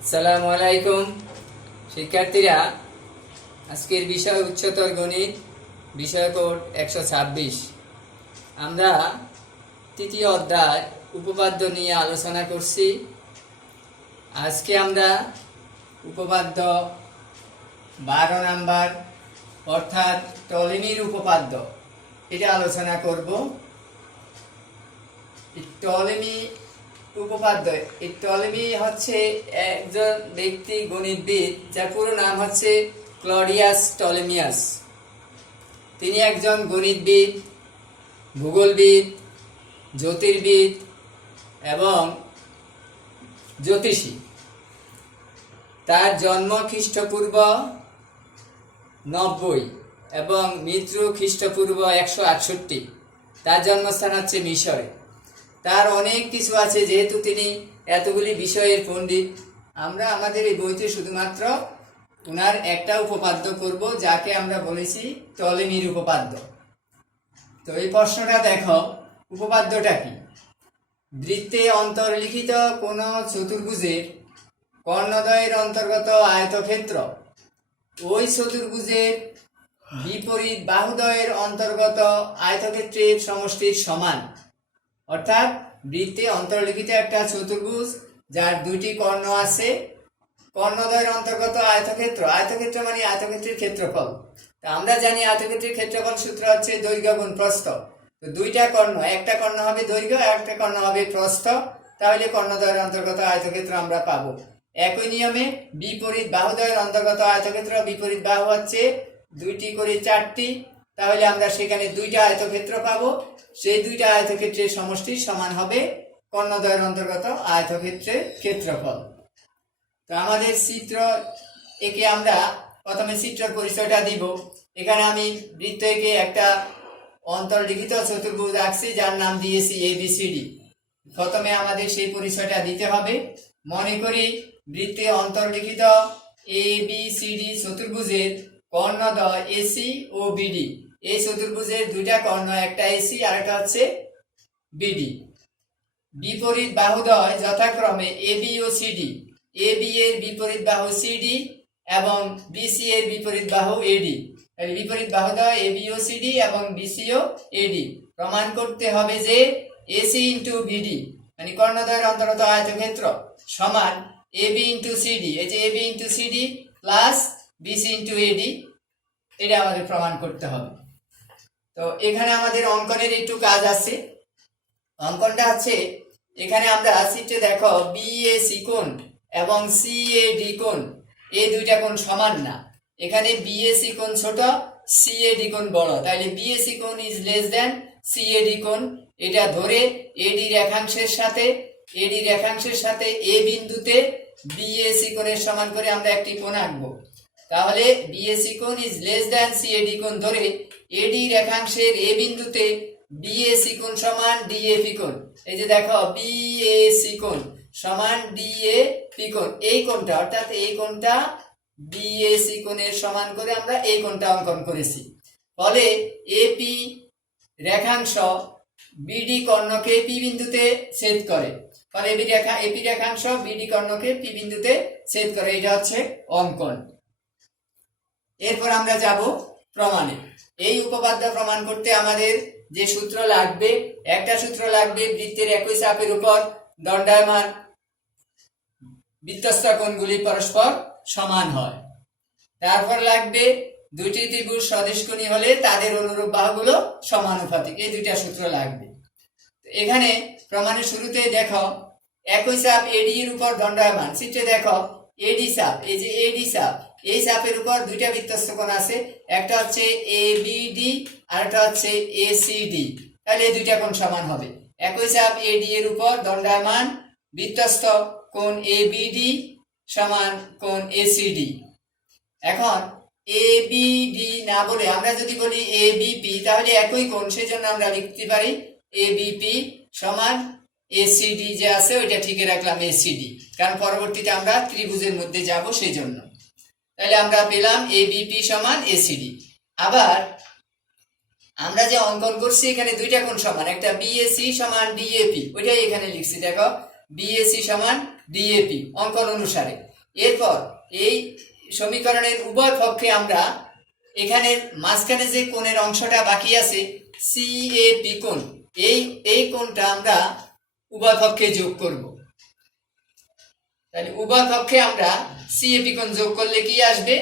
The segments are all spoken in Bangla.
আসসালামু আলাইকুম শিক্ষার্থীরা, আজকের বিষয় উচ্চতর গণিত, বিষয় কোড 126। আমরা তৃতীয় অধ্যায় উপপাদ্য নিয়ে আলোচনা করছি। আজকে আমরা উপপাদ্য 12 নাম্বার অর্থাৎ টলেমির উপপাদ্য এটা আলোচনা করব। টলেমি উপপাদ্য, এই টলেমি হচ্ছে একজন ব্যক্তি গণিতবিদ, যার পুরো নাম হচ্ছে ক্লডিয়াস টলেমিয়াস। তিনি একজন গণিতবিদ, ভূগোলবিদ, জ্যোতির্বিদ এবং জ্যোতিষী। তার জন্ম খ্রিস্টপূর্ব 90 এবং মৃত্যু খ্রিস্টপূর্ব 168। তার জন্মস্থান হচ্ছে মিশরে। তার অনেক কিছু আছে, যেহেতু তিনি এতগুলি বিষয়ের পণ্ডিত। আমরা আমাদের এই বইতে শুধুমাত্র ওনার একটা উপপাদ্য করব, যাকে আমরা বলেছি টলেমির উপপাদ্য। তো এই প্রশ্নটা দেখো, উপপাদ্যটা কি? বৃত্তে অন্তর্লিখিত কোন চতুর্ভুজের কর্ণদ্বয়ের অন্তর্গত আয়তক্ষেত্র ওই চতুর্ভুজের বিপরীত বাহুদ্বয়ের অন্তর্গত আয়তক্ষেত্রের সমষ্টির সমান। অর্থাৎ বৃত্তে অন্তর্লিখিত একটা চতুর্ভুজ যার দুইটি কর্ণ আছে, কর্ণদ্বয়ের অন্তর্গত আয়তক্ষেত্র, আয়তক্ষেত্র মানে আয়তক্ষেত্রের ক্ষেত্রফল। তা আমরা জানি আয়তক্ষেত্রের ক্ষেত্রফল সূত্র হচ্ছে দৈর্ঘ্য গুণ প্রস্থ। তো দুইটা কর্ণ, একটা কর্ণ হবে দৈর্ঘ্য, একটা কর্ণ হবে প্রস্থ, তাহলে কর্ণদ্বয়ের অন্তর্গত আয়তক্ষেত্র আমরা পাবো। একই নিয়মে বিপরীত বাহুদ্বয়ের অন্তর্গত আয়তক্ষেত্র, বিপরীত বাহু হচ্ছে দুইটি করে 4টি, তাহলে আমরা সেখানে দুইটা আয়তক্ষেত্র পাবো। সেই দুইটা আয়তক্ষেত্রের সমষ্টি সমান হবে কর্ণদ্বয়ের অন্তর্গত আয়তক্ষেত্রের ক্ষেত্রফল। তো আমাদের চিত্র একে আমরা প্রথমে চিত্রের পরিচয়টা দিব। এখানে আমি বৃত্ত একে একটা অন্তর্লিখিত চতুর্ভুজ আঁকছি, যার নাম দিয়েছি ABCD। প্রথমে আমাদের সেই পরিচয়টা দিতে হবে। মনে করি বৃত্তে অন্তর্লিখিত ABCD চতুর্ভুজের কর্ণদ্বয় AC ও BD। এই চতুর্ভুজের দুইটা কর্ণ, একটা AC আর একটা হচ্ছে BD। বিপরীত বাহুদ্বয় যথাক্রমে AB ও CD। AB এর বিপরীত বাহু CD এবং BC এর বিপরীত বাহু AD। তাহলে বিপরীত বাহুদ্বয় AB ও CD এবং BC ও AD। প্রমাণ করতে হবে যে AC ইন্টু BD মানে কর্ণদ্বয়ের অন্তর্গত আয়তক্ষেত্র সমান AB ইন্টু CD। এই যে AB into CD plus BC into AD, এটা আমাদের প্রমাণ করতে হবে। তো এখানে আমাদের অঙ্কনের একটু কাজ আছে। অঙ্কনটা আছে, এখানে আমরা চিত্রে দেখো BAC কোণ এবং CAD কোণ, এই দুইটা কোণ সমান না। এখানে BAC কোণ ছোট, CAD কোণ বড়, তাহলে BAC কোণ ইজ লেস দেন CAD কোণ। এটা ধরে AD রেখাংশের সাথে A বিন্দুতে BAC কোণের সমান করে আমরা একটি কোণ আঁকবো। তাহলে BAC কোণ ইজ লেস দেন CAD কোণ ধরে AD রেখাংশের A বিন্দুতে BAC কোণ সমান DAP কোণ। এই যে দেখো BAC কোণ সমান DAP কোণ, এই কোণটা অর্থাৎ এই কোণটা BAC কোণের সমান করে আমরা এই কোণটা অঙ্কন করেছি। ফলে AP রেখাংশ BD কর্ণকে P বিন্দুতে ছেদ করে। ফলে AP রেখাংশ BD কর্ণকে P বিন্দুতে ছেদ করে। এটা হচ্ছে অঙ্কন। এরপর আমরা যাব প্রমাণে। এই উপপাদ্য প্রমাণ করতে আমাদের যে সূত্র লাগবে, একটা সূত্র লাগবে বৃত্তের একই চাপের উপর দণ্ডায়মান বৃত্তস্থ কোণগুলি পরস্পর সমান হয়। তারপর লাগবে দুইটি ত্রিভুজ সদৃশকোণী হলে তাদের অনুরূপ বাহুগুলো সমানুপাতিক। এই দুইটা সূত্র লাগবে। এখানে প্রমাণের শুরুতে দেখো একই চাপ AD এর উপর দণ্ডায়মান। চিত্রে দেখো AD চাপ, এই যে AD চাপ, এই চাপের উপর দুইটা বৃত্তস্থ কোণ আছে, একটা হচ্ছে ABD আর একটা হচ্ছে ACD। তাহলে এই দুইটা কোণ সমান হবে। একই চাপ AD এর উপর দণ্ডায়মান বৃত্তস্থ কোণ ABD সমান কোণ ACD। এখন ABD না বলে আমরা যদি বলি ABP, তাহলে একই কোণ, সেই জন্য আমরা লিখতে পারি ABP সমান ACD। যে আছে ওইটা ঠিকই রাখলাম ACD, কারণ পরবর্তীতে আমরা ত্রিভুজের মধ্যে যাব সেই জন্য। তাহলে আমরা পেলাম ABP সমান ACD। আবার আমরা যে অঙ্কন করছি এখানে দুইটা কোণ সমান, একটা BAC সমান DAP, ওইটাই এখানে লিখছি। দেখো BAC সমান DAP অঙ্কন অনুসারে। এরপর এই সমীকরণের উভয় পক্ষে আমরা এখানে মাঝখানে যে কোণের অংশটা বাকি আছে সিএপি কোণ, এই কোণটা আমরা উভয় পক্ষে যোগ করব। তাহলে উভয় পক্ষে আমরা সিএপি কোণ যোগ করলে কি আসবে,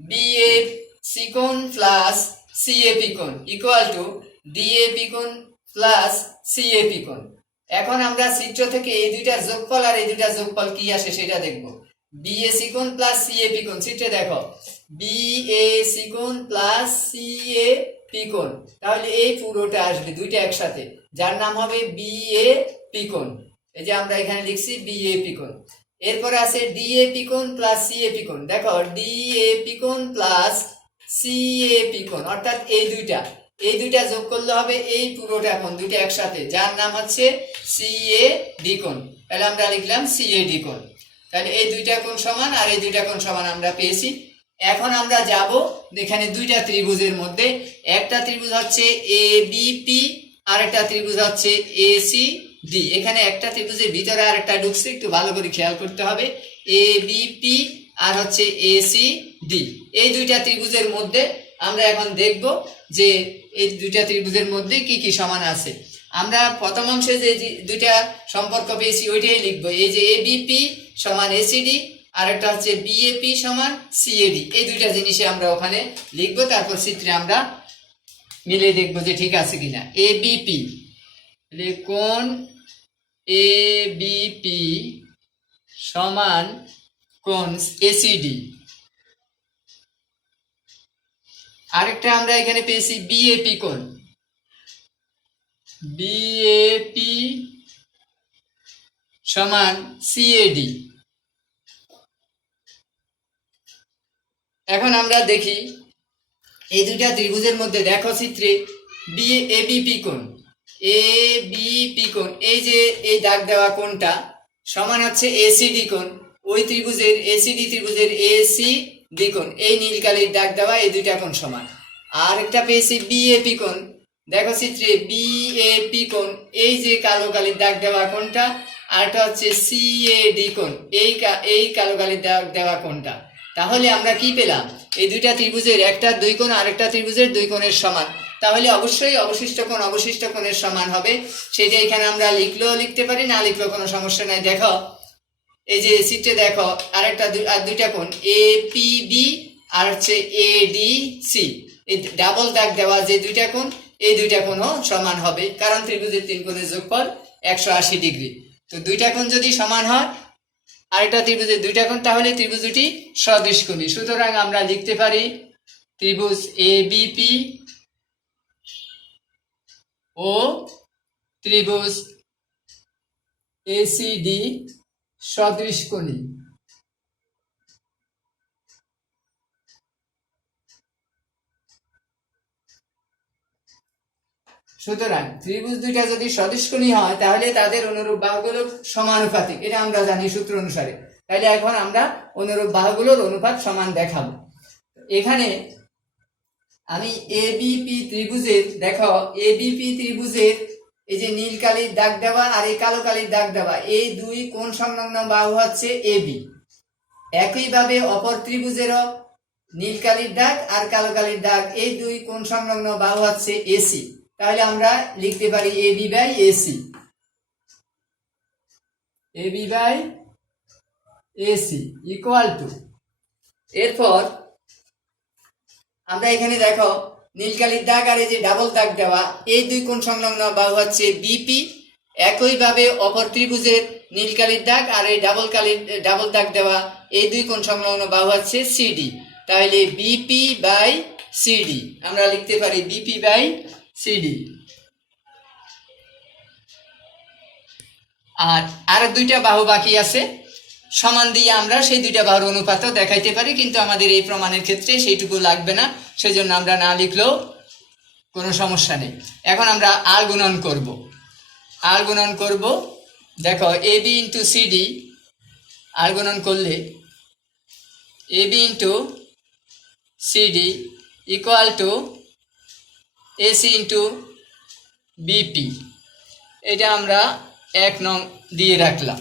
বিএসি কোণ প্লাস সিএপি কোণ ইকুয়াল টু ডিএপি কোণ প্লাস সিএপি কোণ। এখন আমরা চিত্র থেকে এই দুইটার যোগফল আর এই দুইটার যোগফল কি আসে সেটা দেখব। বিএসি কোণ প্লাস সিএপি কোণ, চিত্রে দেখো বিএসি কোণ প্লাস সিএপি কোণ, তাহলে এই পুরোটা আসবে দুইটা একসাথে, যার নাম হবে বিএপি কোণ। এই যে আমরা এখানে লিখছি বিএপি কোণ। এরপরে আছে ডিএপি কোণ প্লাস সিএপি কোণ, দেখো ডিএপি কোণ প্লাস সিএপি কোণ, অর্থাৎ এই দুইটা যোগ করলে হবে এই পুরোটা কোণ দুইটা একসাথে, যার নাম হচ্ছে সিএডি কোণ। তাহলে আমরা লিখলাম সিএডি কোণ। তাহলে এই দুইটা কোণ সমান আর এই দুইটা কোণ সমান আমরা পেয়েছি। এখন আমরা যাব এখানে দুইটা ত্রিভুজের মধ্যে, একটা ত্রিভুজ হচ্ছে এবিপি আর একটা ত্রিভুজ হচ্ছে এসিডি। এখানে একটা ত্রিভুজের ভিতরে আর একটা ঢুকছে, একটু ভালো করে খেয়াল করতে হবে। এবিপি আর হচ্ছে এসিডি, এই দুইটা ত্রিভুজের মধ্যে আমরা এখন দেখব যে এই দুইটা ত্রিভুজের মধ্যে কি কি সমান আছে। আমরা প্রথম অংশে যে দুইটা সম্পর্ক পেয়েছি ওইটাই লিখবো, এই যে এবিপি সমান এসিডি আর একটা হচ্ছে বিএপি সমান সিএডি, এই দুইটা জিনিসে আমরা ওখানে লিখবো, তারপর চিত্রে আমরা মিলে দেখবো যে ঠিক আছে কিনা। এবিপি কোণ এবিপি সমান কোণ এসিডি, আরেকটা আমরা এখানে পেয়েছি বিএপি কোণ, বিএপি সমান সিএডি। এখন আমরা দেখি এই দুইটা ত্রিভুজের মধ্যে, দেখো চিত্রে এবিপি কোণ, এবিপি কোণ, এই যে এই দাগ দেওয়া কোণটা সমান হচ্ছে এসিডি কোণ, ওই ত্রিভুজের এসিডি ত্রিভুজের এসিডি কোণ, এই নীল কালির দাগ দেওয়া এই দুইটা কোণ সমান। আর একটা পেয়েছি বিএপি কোণ, দেখো চিত্রে বিএপি কোণ, এই যে কালো কালির দাগ দেওয়া কোণটা, আর একটা হচ্ছে সিএডি কোণ, এই কালো কালির দাগ দেওয়া কোণটা। তাহলে আমরা কি পেলাম, এই দুইটা ত্রিভুজের একটা দুই কোণ আরেকটা ত্রিভুজের দুই কোণের সমান, তাহলে অবশ্যই অবশিষ্ট কোণের সমান হবে। সেটা এখানে আমরা লিখলেও লিখতে পারি, না লিখলেও কোনো সমস্যা নাই। দেখো এই যে চিত্রে দেখো আরেকটা দুইটা কোণ এপিবি আর হচ্ছে এডিসি, এই ডাবল দাগ দেওয়া যে দুইটা কোণ, এই দুইটা কোণও সমান হবে, কারণ ত্রিভুজের তিন কোণের যোগফল 180 ডিগ্রি। তো দুইটা কোণ যদি সমান হয় আরেকটা ত্রিভুজের দুইটা কোণ, তাহলে ত্রিভুজ দুটি সদৃশকোণী। সুতরাং আমরা লিখতে পারি ত্রিভুজ এবিপি ও ত্রিভুজ এসিডি সদৃশকোণী। সুতরাং ত্রিভুজ দুইটা যদি সদৃশকোণী হয় তাহলে তাদের অনুরূপ বাহুগুলো সমানুপাতিক, এটা আমরা জানি সূত্র অনুসারে। তাহলে এখন আমরা অনুরূপ বাহুগুলোর অনুপাত সমান দেখাবো। এখানে আমি এবিপি ত্রিভুজের, দেখো এবিপি ত্রিভুজের এই যে নীল কালির দাগ দেওয়া আর এই কালো কালির দাগ দেওয়া, এই দুই কোণ সংলগ্ন বাহু হচ্ছে এবি। একইভাবে অপর ত্রিভুজেরও নীল কালির দাগ আর কালো কালির দাগ, এই দুই কোণ সংলগ্ন বাহু হচ্ছে এসি। তাহলে আমরা লিখতে পারি AB by AC, AB by AC equal to, এরপর আমরা এখানে দেখো নীলকালির দাগ আর এই যে ডাবল দাগ দেওয়া, এই দুই কোণ সংলগ্ন বাহু হচ্ছে বিপি। একইভাবে অপর ত্রিভুজের নীলকালির দাগ আর এই ডাবল দাগ দেওয়া, এই দুই কোণ সংলগ্ন বাহু হচ্ছে সিডি। তাহলে বিপি বাই সিডি আমরা লিখতে পারি বিপি বাই সিডি। আর দুইটা বাহু বাকি আছে, সমান দিয়ে আমরা সেই দুইটা বাহুর অনুপাতও দেখাইতে পারি, কিন্তু আমাদের এই প্রমাণের ক্ষেত্রে সেইটুকু লাগবে না, সেজন্য আমরা না লিখলেও কোনো সমস্যা নেই। এখন আমরা আর গুণন করব। দেখো এবি ইন্টু সিডি আর গুণন করলে AB into CD equal to AC into BP, এটা আমরা 1 নং দিয়ে রাখলাম।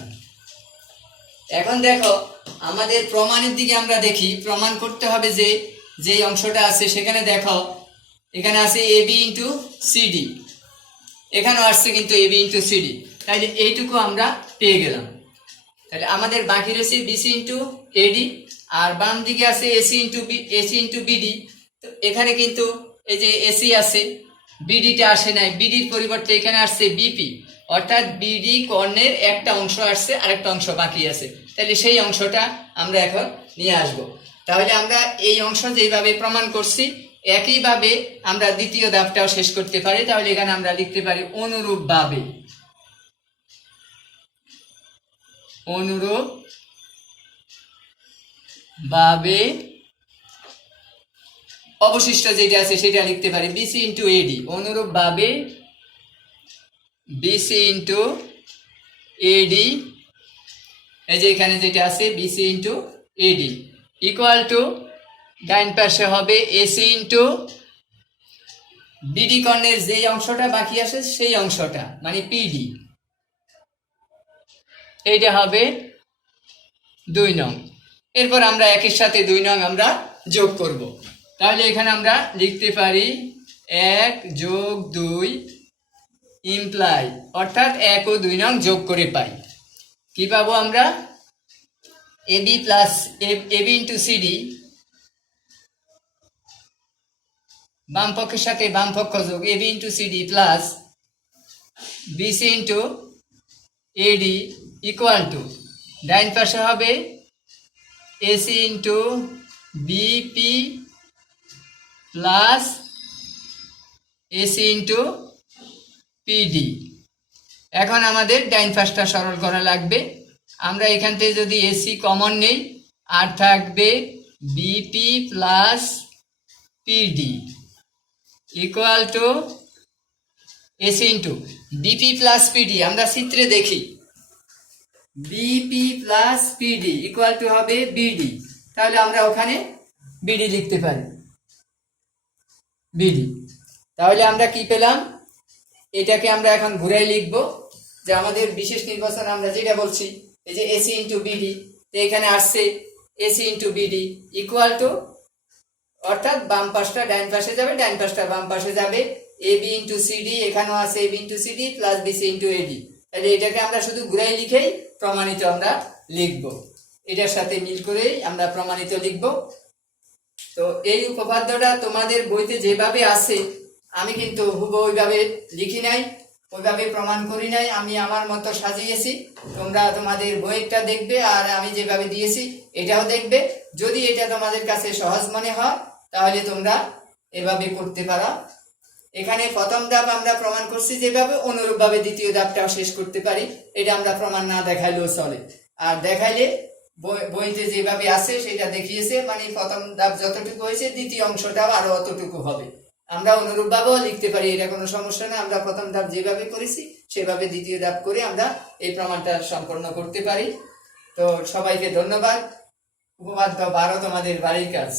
এখন দেখো আমাদের প্রমাণের দিকে আমরা দেখি। প্রমাণ করতে হবে যে যেই অংশটা আছে সেখানে দেখো, এখানে আছে এ বি ইন্টু সিডি, এখানেও আসছে কিন্তু এ বি ইন্টু সিডি, তাহলে এইটুকু আমরা পেয়ে গেলাম। তাহলে আমাদের বাকি রয়েছে বিসি ইন্টু এডি, আর বাম দিকে আছে এসি ইন্টু বিডি। তো এখানে কিন্তু এই যে এসি আছে, বিডিটা আসে নাই, বিডির পরিবর্তে এখানে আসছে বিপি, অর্থাৎ বিডি কর্ণের একটা অংশ আসছে, আরেকটা অংশ বাকি আছে। তাহলে সেই অংশটা আমরা এখন নিয়ে আসব। তাহলে আমরা এই অংশ যেভাবে প্রমাণ করছি একইভাবে আমরা দ্বিতীয় ধাপটাও শেষ করতে পারি। তাহলে এখানে আমরা লিখতে পারি অনুরূপভাবে, অনুরূপভাবে অবশিষ্ট যেটা আছে সেটা লিখতে পারি বিসি ইন্টু এডি, অনুরূপভাবে বিসি ইন্টু এডি, এই যে এখানে যেটা আছে BC into AD equal to ডাইন পাশে হবে এসি ইন্টু বিডি কর্ণের যেই অংশটা বাকি আছে সেই অংশটা মানে পিডি, এইটা হবে 2 নং। এরপর আমরা একের সাথে 2 নং আমরা যোগ করব। তাহলে এখানে আমরা লিখতে পারি 1 যোগ 2 ইমপ্লাই, অর্থাৎ 1 ও 2 নং যোগ করে পাই। কি পাবো আমরা? AB plus AB into CD, বাম পক্ষের সাথে বাম পক্ষ যোগ AB into CD plus BC into AD equal to ডাইন পাশে হবে AC into BP plus AC into PD. এখন আমাদের ডাইন পাশটা সরল করা লাগবে। আমরা এখান থেকে যদি এসি কমন নেই, আর থাকবে BP plus PD equal to AC into BP plus PD. আমরা চিত্রে দেখি BP plus PD equal to হবে বিডি, তাহলে আমরা ওখানে বিডি লিখতে পারি, বিডি। তাহলে আমরা কি পেলাম? এটাকে আমরা এখন ঘুরাই লিখবো যে আমাদের বিশেষ নির্বাচন আমরা যেটা বলছি এই যে এসি ইন্টু বিডি, তো এখানে আসছে AC into BD equal to, অর্থাৎ বাম পাশটা ডাইন পাশে যাবে, ডাইন পাশটা বাম পাশে যাবে, এবি ইন্টু সিডি, এখানেও আছে AB into CD plus BC into AD. তাহলে এটাকে আমরা শুধু ঘুরাই লিখেই প্রমাণিত আমরা লিখবো, এটার সাথে মিল করেই আমরা প্রমাণিত লিখবো। তো এই উপপাদ্যটা তোমাদের বইতে যেভাবে আছে আমি কিন্তু হুবহু ওইভাবে লিখি নাই, ওইভাবে প্রমাণ করি নাই, আমি আমার মতো সাজিয়েছি। তোমরা তোমাদের বইটা দেখবে আর আমি যেভাবে দিয়েছি এটাও দেখবে। যদি এটা তোমাদের কাছে সহজ মনে হয় তাহলে তোমরা এভাবে করতে পারো। এখানে প্রথম ধাপ আমরা প্রমাণ করছি যেভাবে, অনুরূপভাবে দ্বিতীয় ধাপটাও শেষ করতে পারি। এটা আমরা প্রমাণ না দেখাইলেও চলে, আর দেখাইলে বইতে যেভাবে আছে সেটা দেখিয়েছে, মানে প্রথম ধাপ যতটুকু হয়েছে দ্বিতীয় অংশটাও আরো অতটুকু হবে। আমরা অনুরূপভাবেও লিখতে পারি, এটা কোনো সমস্যা না। আমরা প্রথম ধাপ যেভাবে করেছি সেভাবে দ্বিতীয় ধাপ করে আমরা এই প্রমাণটা সম্পন্ন করতে পারি। তো সবাইকে ধন্যবাদ। উপপাদ্য 12 তোমাদের বাড়ির কাজ।